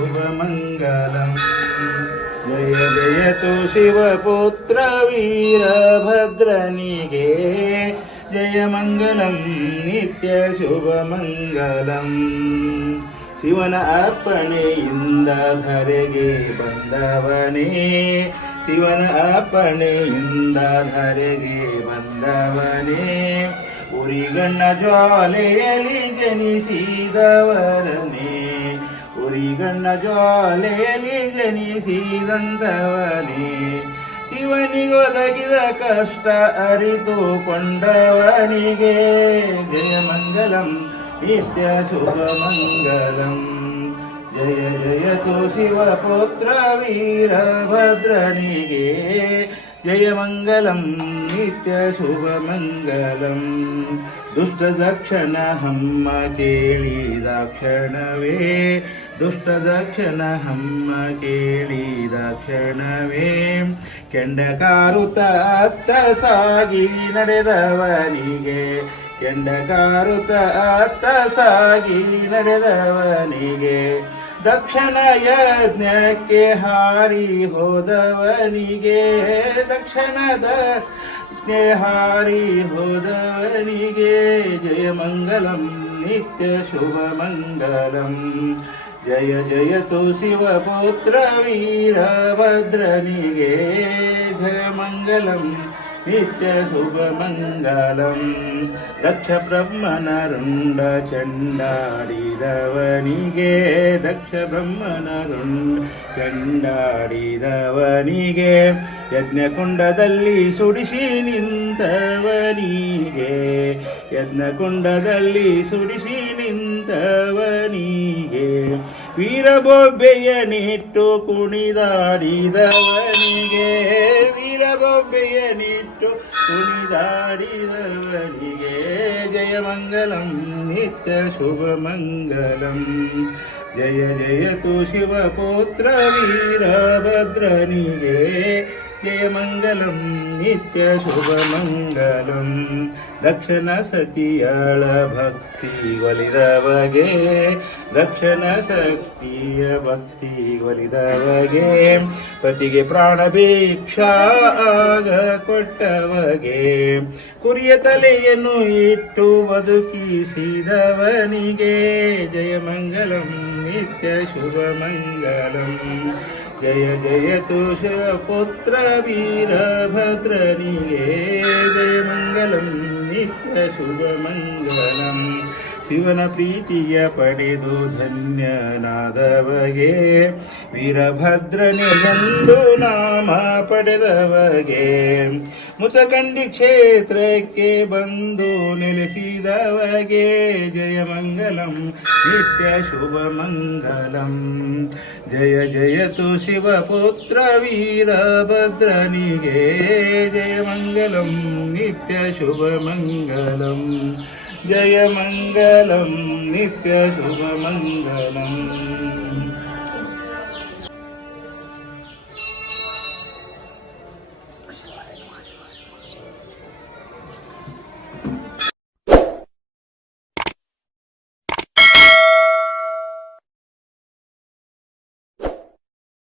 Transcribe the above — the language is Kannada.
नित्यशुभमङ्गलम् जय जयतु शिवपुत्र वीरभद्रनिगे जय मङ्गलं नित्यशुभमङ्गलम् ಶಿವನ ಅಪ್ಪಣೆಯಿಂದ ಧರೆಗೆ ಬಂದವನೇ ಶಿವನ ಅಪ್ಪಣೆಯಿಂದ ಧರೆಗೆ ಬಂದವನೇ ಉರಿಗಣ್ಣ ಜ್ವಾಲೆಯಲ್ಲಿ ಜನಿಸಿದವರನೇ ಉರಿಗಣ್ಣ ಜ್ವಾಲೆಯಲ್ಲಿ ಜನಿಸಿದಂತವನೇ ಶಿವನಿಗೊದಗಿದ ಕಷ್ಟ ಅರಿತುಕೊಂಡವನಿಗೆ ಜಯ ಮಂಗಲಂ, ನಿತ್ಯ ಶುಭ ಮಂಗಲಂ. ಜಯ ಜಯತು ಶಿವಪುತ್ರ ವೀರಭದ್ರನಿಗೆ ಜಯ ಮಂಗಲಂ, ನಿತ್ಯ ಶುಭ ಮಂಗಲಂ. ದುಷ್ಟ ದಕ್ಷಣ ಹಮ್ಮ ಕೇಳಿದಾಕ್ಷಣವೇ ದುಷ್ಟ ದಕ್ಷಣ ಹಮ್ಮ ಕೇಳಿದಾಕ್ಷಣವೇ ಕೆಂಡ ಕಾರುತ ಅತ್ತ ಸಾಗಿ ನಡೆದವನಿಗೆ. ಕೆಂಡ ಕಾರುತ ಅತ್ತ ಸಾಗಿ ನಡೆದವನಿಗೆ. ದಕ್ಷಿಣ ಯಜ್ಞಕ್ಕೆ ಹಾರಿ ಹೋದವನಿಗೆ. ದಕ್ಷಿಣದ ಹಾರಿ ಹೋದವನಿಗೆ. ಜಯ ಮಂಗಲಂ, ನಿತ್ಯ ಶುಭ ಮಂಗಲಂ. ಜಯ ಜಯತು ಶಿವಪುತ್ರ ವೀರಭದ್ರನಿಗೆ ಜಯ ಮಂಗಲಂ ನಿತ್ಯ ಶುಭ ಮಂಗಲಂ ದಕ್ಷ ಬ್ರಹ್ಮನರುಂಡ ಚಂಡಾಡಿದವನಿಗೆ ದಕ್ಷ ಬ್ರಹ್ಮನರುಂಡ ಚಂಡಾಡಿದವನಿಗೆ ಯಜ್ಞಕುಂಡದಲ್ಲಿ ಸುಡಿಸಿ ನಿಂತವನಿಗೆ ಯಜ್ಞಕುಂಡದಲ್ಲಿ ಸುಡಿಸಿ ನಿಂತವನಿಗೆ ವೀರಬೊಬ್ಬೆಯ ನಿಟ್ಟು ಕುಣಿದಾಡಿದವನಿಗೆ ವೀರಬೊಬ್ಬೆಯ ನಿಟ್ಟು ಕುಣಿದಾಡಿದವನಿಗೆ ಜಯ ಮಂಗಲಂ, ನಿತ್ಯ ಶುಭ ಮಂಗಲಂ. ಜಯ ಜಯತು ಶಿವಪುತ್ರ ವೀರಭದ್ರನಿಗೆ ಮಂಗಲಂ ನಿತ್ಯ ಶುಭ ಮಂಗಲಂ ದಕ್ಷಿಣ ಸತಿಯಳ ಭಕ್ತಿ ಒಲಿದವಗೆ ದಕ್ಷಿಣ ಶಕ್ತಿಯ ಭಕ್ತಿ ಒಲಿದವಗೆ ಪತಿಗೆ ಪ್ರಾಣ ಭಿಕ್ಷಾ ಆಗ ಕೊಟ್ಟವಗೆ ಕುರಿಯ ತಲೆಯನ್ನು ಇಟ್ಟು ಬದುಕಿಸಿದವನಿಗೆ ಜಯಮಂಗಲಂ ನಿತ್ಯ ಶುಭ ಜಯ ಜಯತು ಪುತ್ರ ವೀರಭದ್ರನಿಗೆ. ಜಯ ಮಂಗಲಂ, ನಿತ್ಯ ಶುಭ ಮಂಗಲಂ. ಶಿವನ ಪ್ರೀತಿಯ ಪಡೆದು ಧನ್ಯನಾದವಗೆ. ವೀರಭದ್ರನೆಂದು ನಾಮ ಪಡೆದವಗೆ. ಮುಚಕಂಡಿ ಕ್ಷೇತ್ರಕ್ಕೆ ಬಂದು ನೆಲೆಸಿದವಗೆ ಜಯ ಮಂಗಲಂ, ನಿತ್ಯ ಶುಭ ಮಂಗಲಂ. ಜಯ ಜಯತು ಶಿವಪುತ್ರ ವೀರಭದ್ರನಿಗೆ ಜಯ ಮಂಗಲಂ, ನಿತ್ಯ ಶುಭ ಮಂಗಲಂ. ಜಯ ಮಂಗಲಂ, ನಿತ್ಯ ಶುಭ ಮಂಗಲಂ.